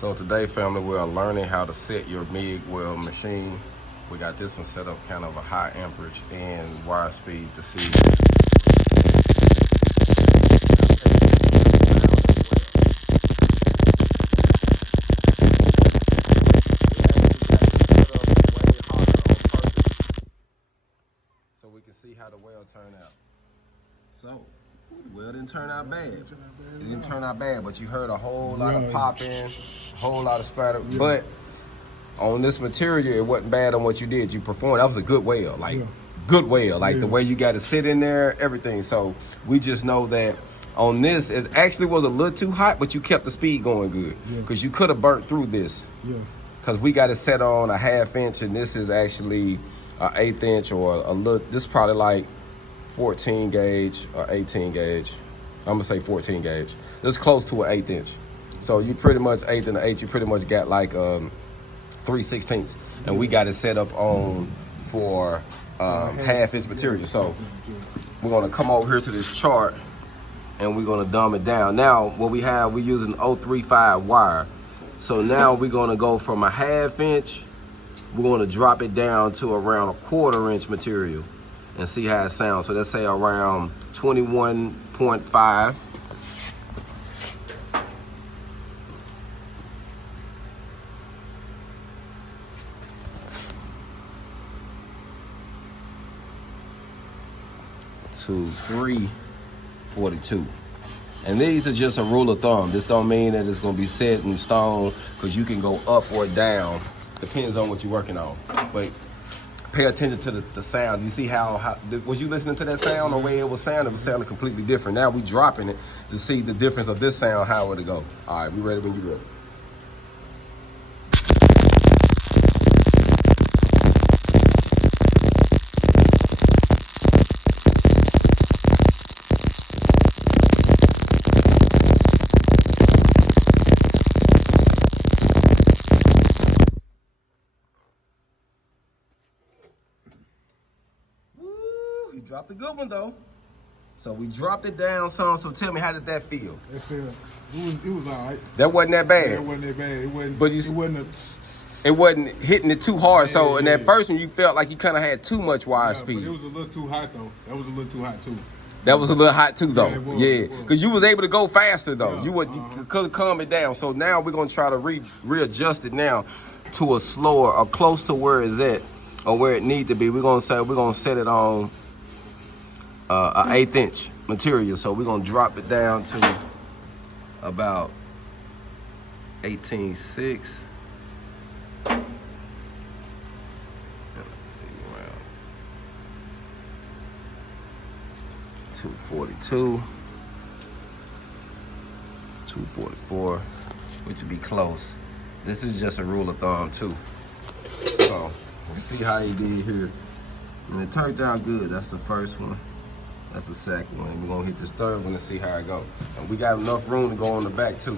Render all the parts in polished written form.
So today, family, we're learning how to set your MIG weld machine. We got this one set up kind of a high amperage and wire speed to see. So we can see how the weld turned out. So, the weld didn't turn out bad. It didn't turn out bad, but you heard a whole lot of popping, a whole lot of spatter. Yeah. But on this material, it wasn't bad on what you did. You performed. That was a good weld, like good weld, like the way you got to sit in there, everything. So we just know that on this, it actually was a little too hot, but you kept the speed going good because you could have burnt through this. Because we got it set on a 1/2 inch, and this is actually an 1/8 inch or a little. This is probably like 14 gauge or 18 gauge. I'm gonna say 14 gauge. This is close to an 1/8 inch. So you pretty much 1/8 and an 1/8, you pretty much got like 3/16, and we got it set up on for 1/2 inch material. So we're gonna come over here to this chart and we're gonna dumb it down. Now what we have, we're using 035 wire. So now we're gonna go from a 1/2 inch, we're gonna drop it down to around a 1/4 inch material and see how it sounds. So let's say around 21.5. To 342. And these are just a rule of thumb. This don't mean that it's gonna be set in stone, because you can go up or down, depends on what you're working on. But pay attention to the sound. You see how was you listening to that sound? The way it was sounding completely different. Now we dropping it to see the difference of this sound, how would it go. All right, we ready when you ready. Dropped a good one though. So we dropped it down some. So tell me, how did that feel? It was all right. That wasn't that bad. Yeah, it wasn't that bad. It wasn't. But it wasn't hitting it too hard. So in that first one, you felt like you kind of had too much wire speed. But it was a little too hot though. That was a little too hot too. That was a little hot too though. Yeah, because you was able to go faster though. You could calm it down. So now we're gonna try to readjust it now to a slower, or close to where it's at, or where it need to be. We're gonna set it on an 1/8 inch material. So we're gonna drop it down to about 18.6. 242, 244, which would be close. This is just a rule of thumb too. So we'll see how he did here. And it turned out good. That's the first one. That's the second one. And we're gonna hit this third one and see how it goes. And we got enough room to go on the back too.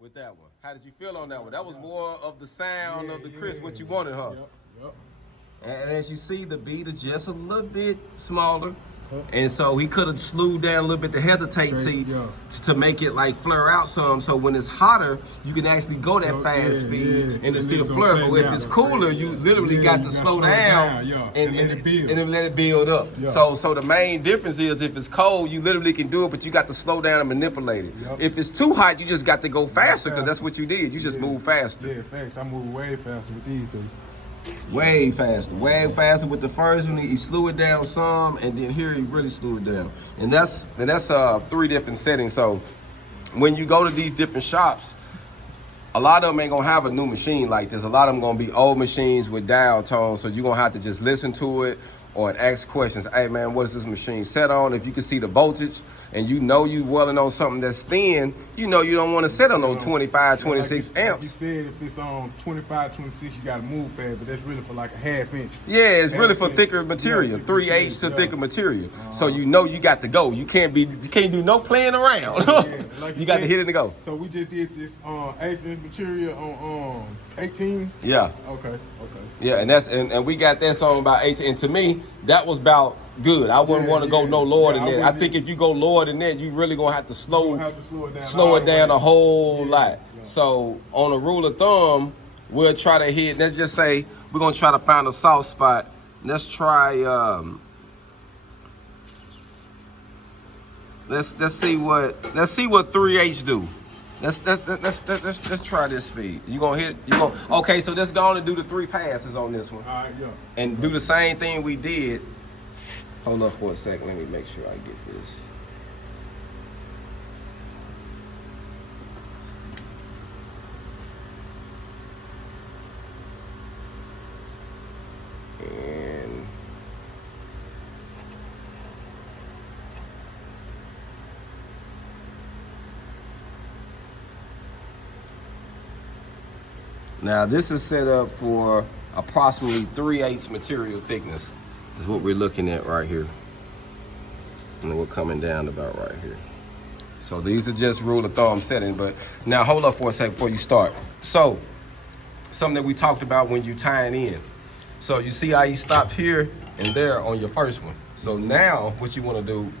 With that one, how did you feel on that one? That was more of the sound of the crisp, what you wanted, huh? Yep. And as you see, the beat is just a little bit smaller. And so he could have slewed down a little bit to hesitate, to make it like flare out some. So when it's hotter, you can actually go that fast speed and it still flare. But if it's cooler, you literally got to slow down and then let it build up. So the main difference is, if it's cold, you literally can do it, but you got to slow down and manipulate it. If it's too hot, you just got to go faster, because that's what you did. You just move faster. Yeah, fast. I move way faster with these two. Way faster with the first one. He slew it down some, and then here he really slew it down. And that's 3 different settings. So when you go to these different shops, a lot of them ain't gonna have a new machine like this. A lot of them gonna be old machines with dial tones, so you're gonna have to just listen to it, or it asks questions. Hey man, what is this machine set on? If you can see the voltage and you know you welding on something that's thin, you know you don't want to set on no 25, 26 amps. Like you said, if it's on 25, 26, you got to move fast, but that's really for like a half inch. Yeah, it's really for inch. thicker material, Yeah, 3/8 to yeah. thicker material. So you know you got to go. You can't do no playing around. Like you got to hit it and go. So we just did this 1/8 inch material on 18. Yeah. Okay. Yeah, and we got that song about 18. And to me, that was about good. I wouldn't want to go no lower than that. I think if you go lower than that, you really gonna have to slow it down a whole lot. Yeah. So on a rule of thumb, we'll try to hit. Let's just say we're gonna try to find a soft spot. Let's try. Let's see what 3/8 do. Let's try this speed. You gonna hit? Okay, so let's go on and do the 3 passes on this one. All right, yeah. And do the same thing we did. Hold up for a second. Let me make sure I get this. And now this is set up for approximately 3/8 material thickness is what we're looking at right here. And we're coming down about right here. So these are just rule of thumb setting, but now hold up for a second before you start. So something that we talked about when you tying in. So you see how you stopped here and there on your first one. So now what you want to do,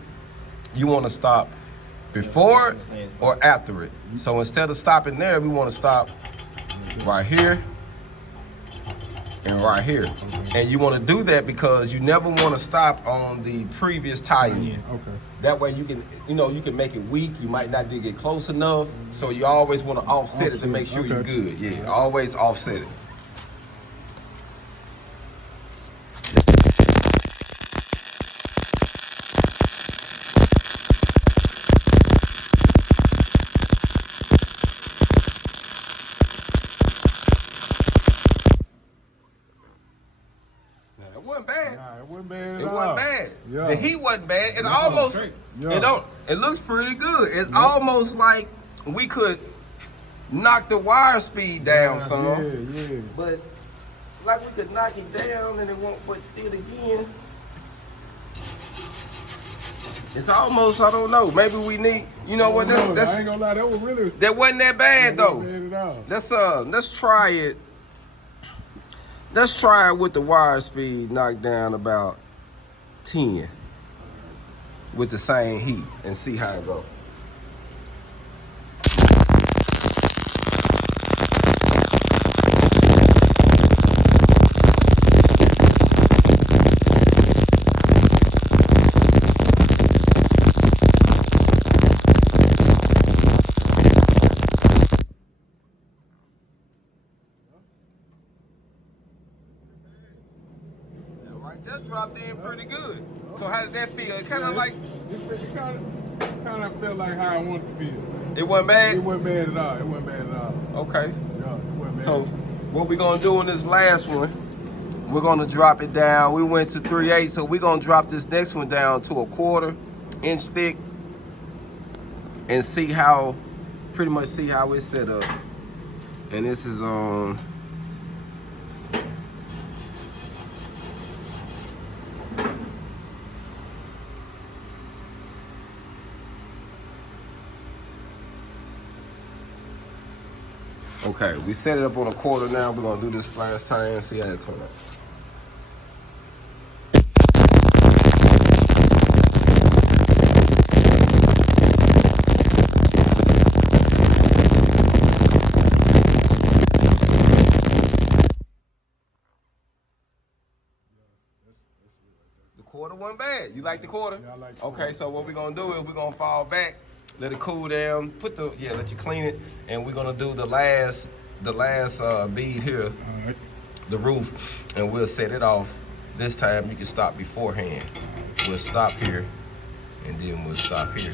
you want to stop before or after it. So instead of stopping there, we want to stop right here and right here. And you want to do that because you never want to stop on the previous tie-in. Okay. That way you can, you can make it weak. You might not get close enough. So you always want to offset it to make sure you're good. Yeah, always offset it. It wasn't bad. Nah, it wasn't bad at It all. wasn't bad. Yeah. The heat wasn't bad. It's almost. Yeah. It looks pretty good. It's almost like we could knock the wire speed down some. Yeah. But like we could knock it down and it won't put it again. It's almost, I don't know. Maybe we need, you know what? I ain't gonna lie, that was really. That wasn't that bad though. Wasn't bad at all. Let's try it. Let's try it with the wire speed knocked down about 10 with the same heat and see how it goes. That dropped in pretty good. So how did that feel? It kind of like... It kind of felt like how I wanted to feel. It wasn't bad? It wasn't bad at all. It wasn't bad at all. Okay. Yeah, it wasn't bad. So what we're going to do in this last one, we're going to drop it down. We went to 3/8, so we're going to drop this next one down to a 1/4 inch thick and see how, pretty much see how it's set up. And this is on... Okay, we set it up on a 1/4 now. We're gonna do this last time and see how it turns out. The 1/4 wasn't bad. You like the 1/4? Yeah, I like the 1/4. Okay, so what we're gonna do is we're gonna fall back, let it cool down, let you clean it, and we're gonna do the last bead here, All right. the roof, and we'll set it off. This time you can stop beforehand. We'll stop here, and then we'll stop here.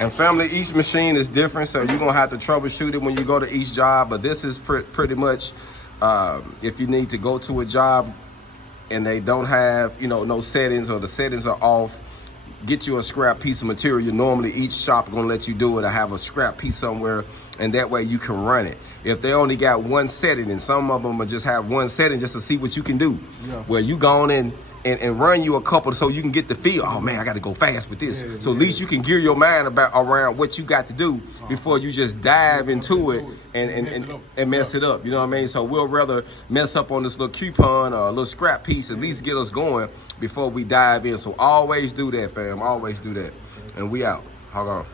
And family, each machine is different, so you're gonna have to troubleshoot it when you go to each job. But this is pretty much, if you need to go to a job and they don't have, you know, no settings, or the settings are off, get you a scrap piece of material. Normally each shop gonna let you do it, or have a scrap piece somewhere, and that way you can run it. If they only got one setting, and some of them will just have one setting just to see what you can do. Yeah. Where you go on and run you a couple so you can get the feel. Oh man, I got to go fast with this. Yeah, so at least you can gear your mind around what you got to do before you just dive into it and mess it up. You know what I mean? So we'll rather mess up on this little coupon or a little scrap piece, at least get us going before we dive in. So always do that, fam. Always do that. And we out. Hold on.